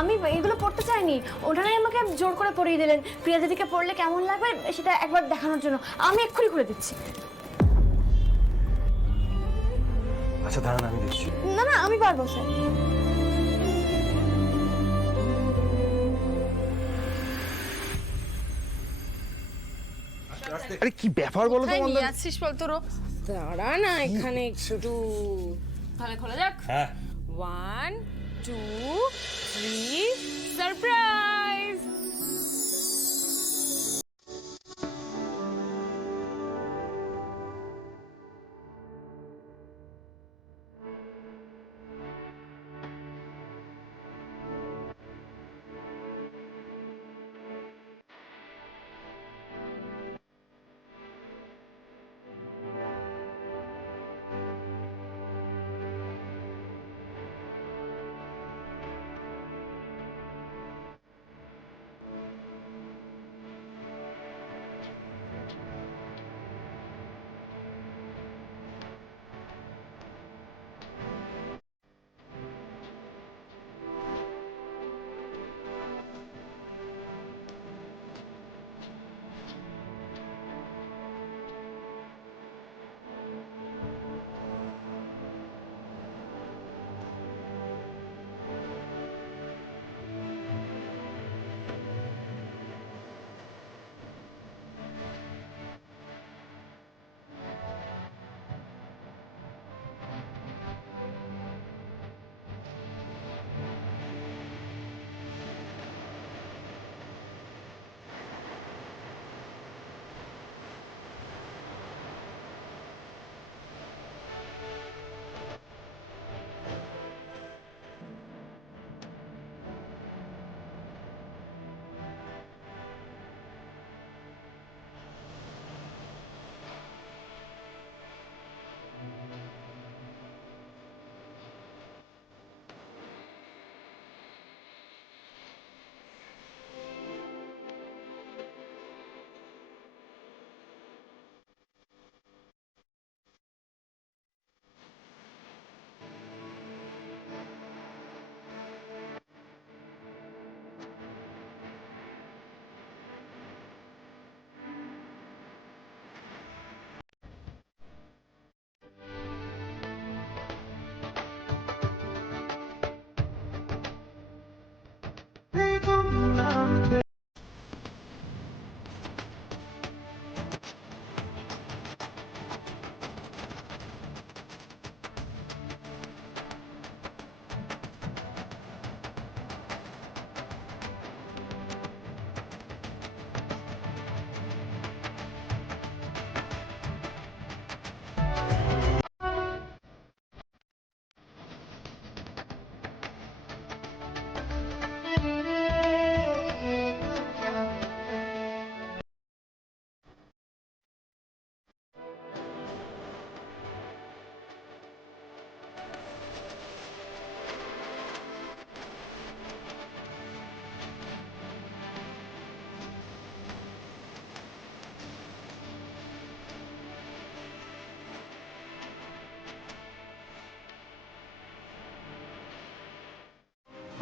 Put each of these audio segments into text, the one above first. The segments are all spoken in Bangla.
আমি এগুলো পড়তে চাইনি, ওনারাই আমাকে জোর করে পড়িয়ে দিলেন। প্রিয়া দিদিকে পড়লে কেমন লাগবে সেটা একবার দেখানোর জন্য। আমি এক্ষুনি খুলে দিচ্ছি। আচ্ছা দাঁড়ান, আমি দিচ্ছি। না না, আমি পারবো স্যার। আরে কি ব্যাপার বলো তো নিয়ে আসছিস বল তোর? দাঁড়া না এখানে একটু। তাহলে খোলা যাক। হ্যাঁ 1 2 3 সারপ্রাইজ।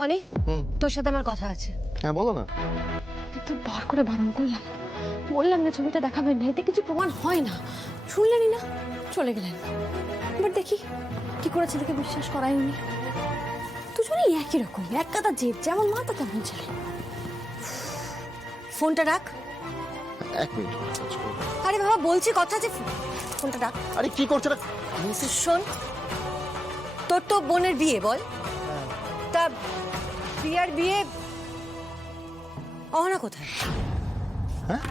অনি, তোর সাথে আমার কথা আছে। হ্যাঁ বলো না। কিন্তু বার করে বারণ করলাম, বললাম না ছবিটা দেখাবেন না, এতে কিছু প্রমাণ হয় না। শুনলেনই না, চলে গেলেন। এবার দেখি কি করে ছেলেকে বিশ্বাস করাই উনি। দুজনেই একই রকম, এক কাদা জেদ, যেমন মাথা তেমন ছেলে। ফোনটা রাখ। এক মিনিট। আরে বাবা বলছি কথা আছে, ফোনটা রাখ। আরে কি করছো না? শোন, তোর তো বোনের বিয়ে, বল তা প্রিয়ার বিয়ে অহনা কোথায়? হ্যাঁ?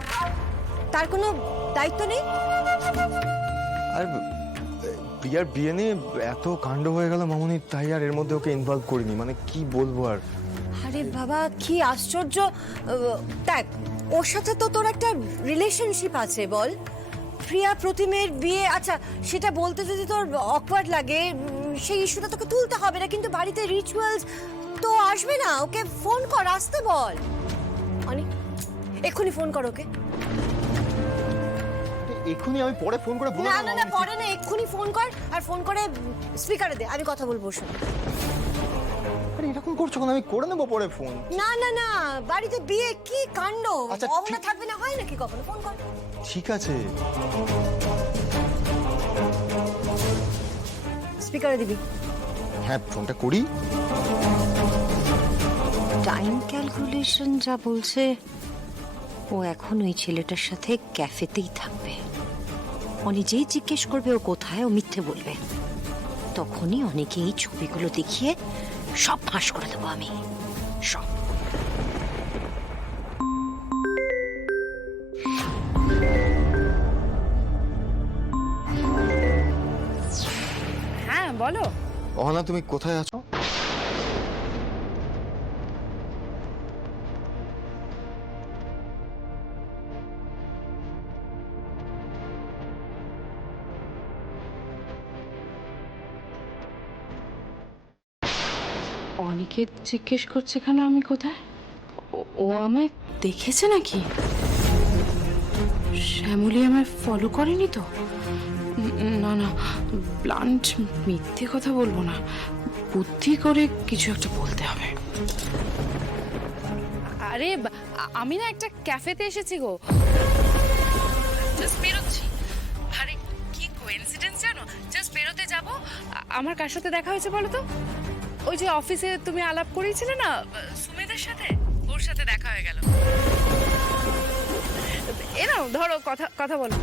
তার কোনো দায়িত্ব নেই? আর প্রিয়ার বিয়ে নিয়ে এত কাণ্ড হয়ে গেল মামনি, তাই আর এর মধ্যে ওকে ইনভলভ করিনি। মানে কি বলবো আর। আরে বাবা কি আশ্চর্য। দেখ, ওর সাথে তো তোর একটা রিলেশনশিপ আছে, বল। প্রিয়া প্রতিমের বিয়ে, আচ্ছা সেটা বলতে যদি তোর অকওয়ার্ড লাগে, সেই ইস্যুটা তোকে তুলতে হবে না, কিন্তু বাড়িতে রিচুয়ালস তো আসবে না। ওকে ফোন কর, আসতে বল। অনি, এক্ষুনি ফোন কর ওকে। এক্ষুনি আমি পরে ফোন করে বলবো। না না না, পরে না, এক্ষুনি ফোন কর, আর ফোন করে স্পিকারে দে, আমি কথা বলবো। শোন। আরে এরকম করছো কেন? আমি করে নেবো পরে ফোন। না না না, বাড়িতে বিয়ে, কি কাণ্ড! আচ্ছা, অহনা থাকবে না, হয় নাকি কখনো? ফোন কর। ঠিক আছে। স্পিকারে দিবি। হ্যাঁ, ফোনটা করি। টাইম ক্যালকুলেশন যা বলছে, ও এখন ওই ছেলেটার সাথে ক্যাফেতেই থাকবে। ও নিজেই জিজ্ঞেস করবে ও কোথায়, ও মিথ্যে বলবে। তখনই অনেকে এই ছবিগুলো দেখিয়ে সব ফাঁস করে দেবো আমি, সব। হ্যাঁ বলো। অহনা, তুমি কোথায় আছো? অনিকেত জিজ্ঞেস করছে কেন আমি কোথায়? ও আমায় দেখেছে নাকি? শ্যামলী আমায় ফলো করেনি তো? না না, ব্লান্ট মিথ্যে কথা বলবো না, বুদ্ধি করে কিছু একটা বলতে হবে। আরে আমি না একটা ক্যাফেতে এসেছি গো, জাস্ট বেরোচ্ছি। আরে কি কোইন্সিডেন্স জানো, জাস্ট বেরোতে যাব। আমার কার সাথে দেখা হয়েছে বলো তো? ওই যে অফিসে তুমি আলাপ করেছিলে না সুমেদের সাথে, ওর সাথে দেখা হয়ে গেল। এ নাও ধরো, কথা কথা বলো।